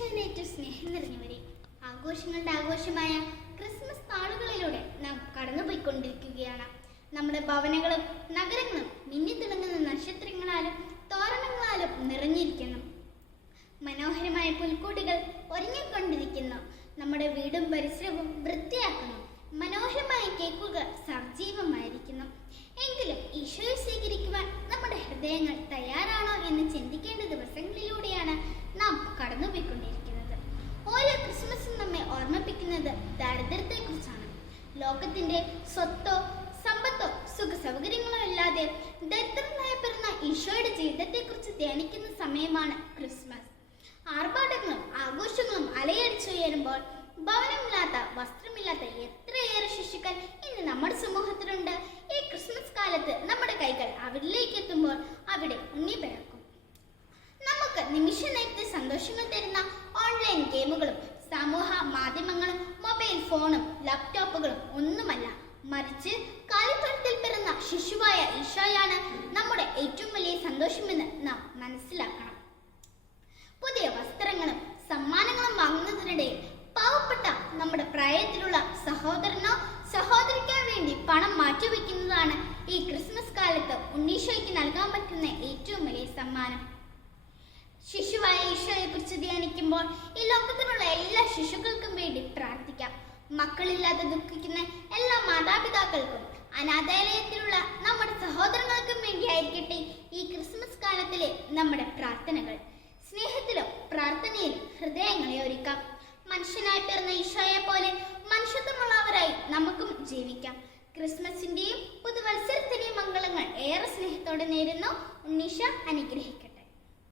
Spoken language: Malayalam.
ഈശോയിലേറ്റ സ്നേഹം നിറഞ്ഞവരെ ആഘോഷങ്ങളുടെ ആഘോഷമായ ക്രിസ്മസ് നാളുകളിലൂടെ നാം കടന്നുപോയിക്കൊണ്ടിരിക്കുകയാണ്. നമ്മുടെ ഭവനങ്ങളും നഗരങ്ങളും മിന്നിത്തിളങ്ങുന്ന നക്ഷത്രങ്ങളാലും തോരണങ്ങളാലും നിറഞ്ഞിരിക്കുന്നു മനോഹരമായ പുൽക്കൂടുകൾ ഒരുങ്ങിക്കൊണ്ടിരിക്കുന്നു. നമ്മുടെ വീടും പരിസരവും വൃത്തിയാക്കുന്നു. മനോഹരമായ കേക്കുകൾ സജീവമായിരിക്കുന്നു. എങ്കിലും ഈശോയെ സ്വീകരിക്കുവാൻ നമ്മുടെ ഹൃദയങ്ങൾ തയ്യാറാണോ എന്ന് ചിന്തിക്കേണ്ട ദാരിദ്ര്യത്തെക്കുറിച്ചാണ് ലോകത്തിന്റെ സ്വത്തോ സമ്പത്തോ സുഖ സൗകര്യങ്ങളോ ഇല്ലാതെ പിറന്ന ഈശോയുടെ ജീവിതത്തെക്കുറിച്ച് ധ്യാനിക്കുന്ന സമയമാണ് ക്രിസ്മസ്. ആർഭാടങ്ങളും ആഘോഷങ്ങളും അലയടിച്ചുയരുമ്പോൾ ഭവനമില്ലാത്ത വസ്ത്രമില്ലാത്ത എത്രയേറെ ശിശുക്കൾ ഇന്ന് നമ്മുടെ സമൂഹത്തിലുണ്ട്. ഈ ക്രിസ്മസ് കാലത്ത് നമ്മുടെ കൈകൾ അവരിലേക്ക് എത്തുമ്പോൾ അവിടെ ഉണ്ണി പിറക്കും നമുക്ക് നിമിഷ നേരത്തെ സന്തോഷങ്ങൾ തരുന്ന ഓൺലൈൻ ഗെയിമുകളും സമൂഹ മാധ്യമങ്ങളും മൊബൈൽ ഫോണും ലാപ്ടോപ്പുകളും ഒന്നുമല്ല. മറിച്ച് കാലിത്തൊഴുത്തിൽ പിറന്ന ശിശുവായ ഈശോയാണ് നമ്മുടെ ഏറ്റവും വലിയ സന്തോഷമെന്ന് നാം മനസ്സിലാക്കണം. പുതിയ വസ്ത്രങ്ങളും സമ്മാനങ്ങളും വാങ്ങുന്നതിനിടയിൽ പാവപ്പെട്ട നമ്മുടെ പ്രായത്തിലുള്ള സഹോദരനോ സഹോദരിക്കോ വേണ്ടി പണം മാറ്റിവെക്കുന്നതാണ് ഈ ക്രിസ്മസ് കാലത്ത് ഉണ്ണീശോയ്ക്ക് നൽകാൻ പറ്റുന്ന ഏറ്റവും വലിയ സമ്മാനം. ശിശുവായ ഈശോയെ കുറിച്ച് ധ്യാനിക്കുമ്പോൾ ഈ ലോകത്തിലുള്ള എല്ലാ ശിശുക്കൾക്കും പ്രാർത്ഥിക്കാം. മക്കളില്ലാതെ ദുഃഖിക്കുന്ന എല്ലാ മാതാപിതാക്കൾക്കും അനാഥാലയത്തിലുള്ള നമ്മുടെ സഹോദരങ്ങൾക്കും വേണ്ടിയായിരിക്കട്ടെ ഈ ക്രിസ്മസ് കാലത്തിലെ നമ്മുടെ പ്രാർത്ഥനകൾ. സ്നേഹത്തിലും പ്രാർത്ഥനയിലും ഹൃദയങ്ങളെ ഒരുക്കാം. മനുഷ്യനായി പിറന്ന ഈശോയെ പോലെ മനുഷ്യത്വമുള്ളവരായി നമുക്കും ജീവിക്കാം. ക്രിസ്മസിന്റെയും പുതുവത്സരത്തിന്റെയും മംഗളങ്ങൾ ഏറെ സ്നേഹത്തോടെ നേരുന്നു. ഉണ്ണീഷ അനുഗ്രഹിക്കട്ടെ.